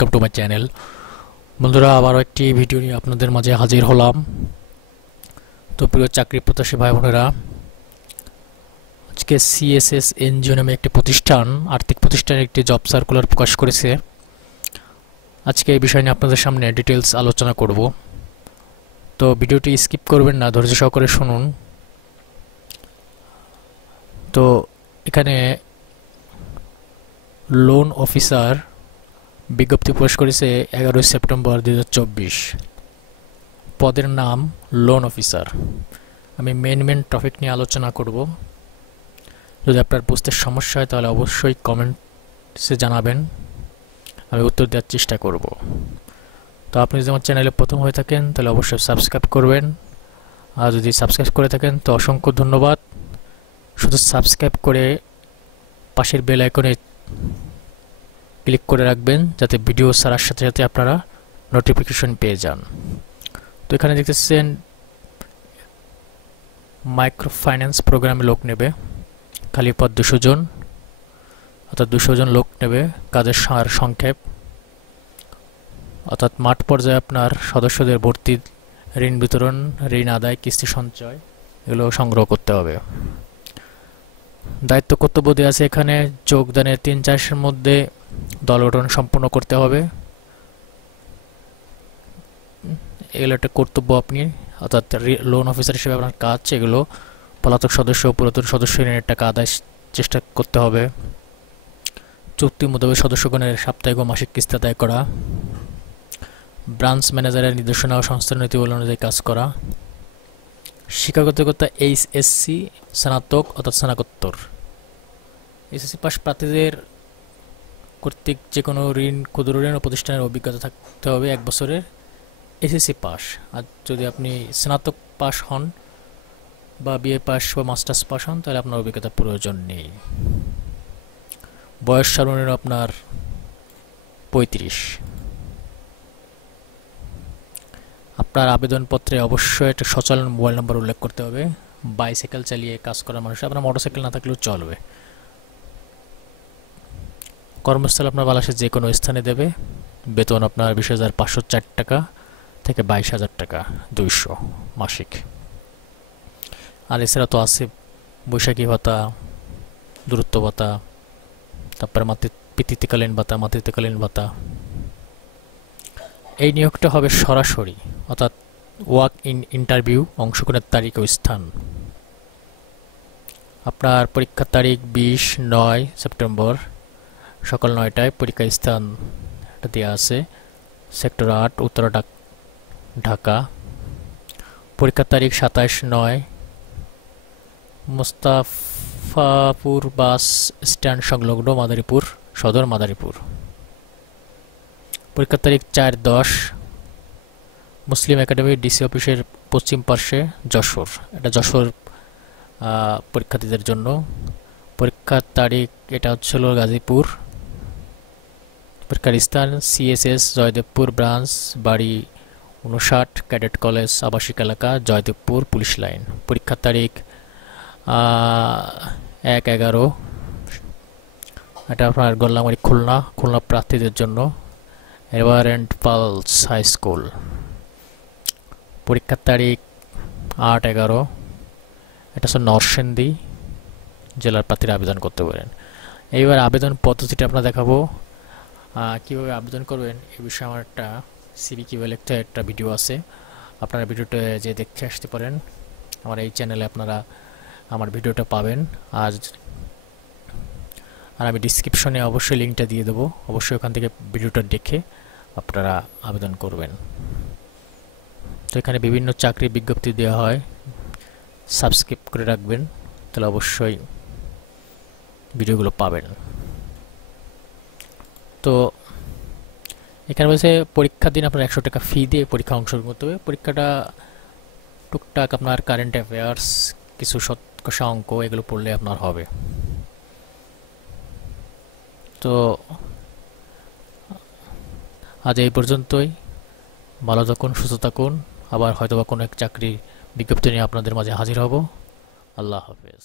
Welcome to my channel. বন্ধুরা, আবারও একটি ভিডিও নিয়ে আপনাদের মাঝে হাজির হলাম। তো প্রিয় চাকরি প্রত্যাশী ভাই বোনেরা, আজকে সিএসএস এনজিও নামে একটি প্রতিষ্ঠান, আর্থিক প্রতিষ্ঠানের একটি জব সার্কুলার প্রকাশ করেছে। আজকে এই বিষয় নিয়ে আপনাদের সামনে ডিটেলস আলোচনা করব। তো ভিডিওটি স্কিপ করবেন না, ধৈর্য সহকারে শুনুন। তো এখানে লোন অফিসার বিজ্ঞপ্তি প্রকাশ করেছে 11 সেপ্টেম্বর 2024। পদের নাম লোন অফিসার। আমি মেন টপিক নিয়ে আলোচনা করব। যদি আপনার বুঝতে সমস্যা হয় তাহলে অবশ্যই কমেন্টসে জানাবেন, আমি উত্তর দেওয়ার চেষ্টা করব। তো আপনি যদি আমার চ্যানেলে প্রথম হয়ে থাকেন তাহলে অবশ্যই সাবস্ক্রাইব করবেন, আর যদি সাবস্ক্রাইব করে থাকেন তো অসংখ্য ধন্যবাদ। শুধু সাবস্ক্রাইব করে পাশের বেল আইকনে ক্লিক করে রাখবেন, যাতে ভিডিও ছাড়ার সাথে সাথে আপনারা নোটিফিকেশন পেয়ে যান। তো এখানে দেখতেছেন মাইক্রো ফাইন্যান্স প্রোগ্রামে লোক নেবে, খালি পদ 200 জন, অর্থাৎ 200 জন লোক নেবে। কাজের সংক্ষেপ, অর্থাৎ মাঠ পর্যায়ে আপনার সদস্যদের ভর্তি, ঋণ বিতরণ, ঋণ আদায়, কিস্তি সঞ্চয় এগুলো সংগ্রহ করতে হবে। দায়িত্ব কর্তব্য দেওয়া আছে এখানে। যোগদানের 3-4 মধ্যে দল গঠন সম্পন্ন করতে হবে। এগুলো একটা কর্তব্য আপনি, অর্থাৎ লোন অফিসার হিসেবে আপনার কাজ, এগুলো পলাতক সদস্য ও পুরাতন সদস্য ঋণের টাকা আদায় চেষ্টা করতে হবে। চুক্তি মোতাবেক সদস্যগণের সাপ্তাহিক ও মাসিক কিস্তি আদায় করা। ব্রাঞ্চ ম্যানেজারের নির্দেশনা ও সংস্থার নীতি অনুযায়ী কাজ করা। শিক্ষাগত যোগ্যতা এইচএসসি, স্নাতক অর্থাৎ স্নাতকোত্তর। এসএসসি পাস প্রার্থীদের কর্তৃক যে কোনো ঋণ, ক্ষুদ্র ঋণ ও প্রতিষ্ঠানের অভিজ্ঞতা থাকতে হবে 1 বছরের, এসএসসি পাস। আর যদি আপনি স্নাতক পাস হন বা বিএ পাস বা মাস্টার্স পাস হন তাহলে আপনার অভিজ্ঞতার প্রয়োজন নেই। বয়স সর্বনিম্ন আপনার 35। আপনার আবেদনপত্রে অবশ্যই একটা সচল মোবাইল নম্বর উল্লেখ করতে হবে। বাইসাইকেল চালিয়ে কাজ করার মানুষ, আপনার মোটরসাইকেল না থাকলেও চলবে। কর্মস্থল আপনার বাংলাদেশের যে কোনো স্থানে দেবে। বেতন আপনার 20,504 টাকা থেকে 22,000 টাকা 200 মাসিক। আর এছাড়া তো আছে বৈশাখী ভাতা, দূরত্ব ভাতা, তারপরে পিতৃত্বকালীন ভাতা, মাতৃত্বকালীন ভাতা। এই নিয়োগটা হবে সরাসরি, অর্থাৎ ওয়াক ইন ইন্টারভিউ, অংশগ্রহণের তারিখ ও স্থান। আপনার পরীক্ষার তারিখ 20-9 সেপ্টেম্বর সকাল 9টায়। পরীক্ষা স্থান এটা দেওয়া আছে সেক্টর 8, উত্তরা, ঢাকা। পরীক্ষার তারিখ 27-9, মোস্তাফাপুর বাস স্ট্যান্ড সংলগ্ন মাদারীপুর সদর, মাদারীপুর। পরীক্ষার তারিখ 4-10, মুসলিম একাডেমি ডিসি অফিসের পশ্চিম পার্শ্বে, যশোর। এটা যশোর পরীক্ষার্থীদের জন্য। পরীক্ষার তারিখ এটা হচ্ছিল গাজীপুর। পরীক্ষার স্থান সিএসএস জয়দেবপুর ব্রাঞ্চ, বাড়ি 59, ক্যাডেট কলেজ আবাসিক এলাকা, জয়দেবপুর পুলিশ লাইন। পরীক্ষার তারিখ 1-11, এটা আপনার গোল্লামারি, খুলনা প্রার্থীদের জন্য, ever and pals high school. পরীক্ষার তারিখ 8-11, এটা হচ্ছে নরসিংদী জেলার প্রার্থীরা আবেদন করতে পারেন। এইবার আবেদন পদ্ধতিটা আপনার দেখাবো, কীভাবে আবেদন করবেন এই বিষয়ে আমার একটা সিভি কীভাবে লিখতে হয় একটা ভিডিও আছে, আপনারা ভিডিওটা যে দেখতে আসতে পারেন। আমার এই চ্যানেলে আপনারা আমার ভিডিওটা পাবেন। আর আমি ডিসক্রিপশনে অবশ্যই লিঙ্কটা দিয়ে দেবো, অবশ্যই ওখান থেকে ভিডিওটা দেখে আপনারা আবেদন করবেন। তো এখানে বিভিন্ন চাকরির বিজ্ঞপ্তি দেওয়া হয়, সাবস্ক্রাইব করে রাখবেন, তাহলে অবশ্যই ভিডিওগুলো পাবেন। তো এখানে বলছে পরীক্ষার দিন আপনার 100 টাকা ফি দিয়ে পরীক্ষা অংশগ্রহণ করতে হবে। পরীক্ষাটা টুকটাক আপনার কারেন্ট অ্যাফেয়ার্স, কিছু শতকরা অঙ্ক, এগুলো পড়লে আপনার হবে। তো আজ এই পর্যন্তই। ভালো থাকুন, সুস্থ থাকুন। আবার হয়তোবা কোনো এক চাকরি বিজ্ঞপ্তি নিয়ে আপনাদের মাঝে হাজির হব। আল্লাহ হাফেজ।